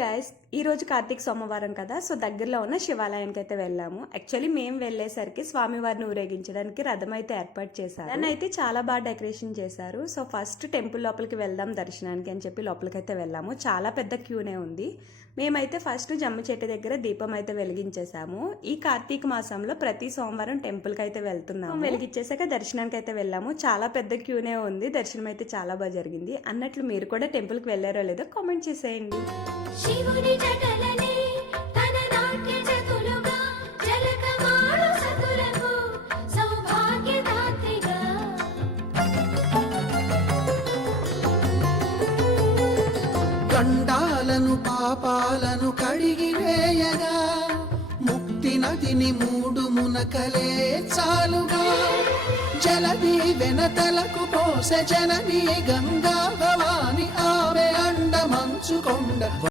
Guys ఈ రోజు కార్తీక సోమవారం కదా, సో దగ్గరలో ఉన్న శివాలయానికి అయితే వెళ్ళాము. యాక్చువల్లీ మేము వెళ్ళేసరికి స్వామివారిని ఊరేగించడానికి రథం అయితే ఏర్పాటు చేశారు. దాన్ని అయితే చాలా బాగా డెకరేషన్ చేశారు. సో ఫస్ట్ టెంపుల్ లోపలికి వెళ్దాం దర్శనానికి అని చెప్పి లోపలికి అయితే వెళ్ళాము. చాలా పెద్ద క్యూనే ఉంది. మేమైతే ఫస్ట్ జమ్మి చెట్టు దగ్గర దీపం అయితే వెలిగించేసాము. ఈ కార్తీక మాసంలో ప్రతి సోమవారం టెంపుల్ కి అయితే వెళ్తున్నాము. వెలిగించేసాక దర్శనానికి అయితే వెళ్ళాము. చాలా పెద్ద క్యూనే ఉంది. దర్శనం అయితే చాలా బాగా జరిగింది. అన్నట్లు మీరు కూడా టెంపుల్ కి వెళ్ళారో లేదో కామెంట్ చేసేయండి. శివుని జటలనే తన నాట్య చతులుగా జలకమాడు సతులకు సౌభాగ్యదాత్రిగా గండాలను పాపాలను కడిగివేయగా ముక్తి నదిని మూడు మునకలే చాలుగా జలది వెనతలకు పోసె జనని గంగా భవాని ఆమె అండ మంచుకొండ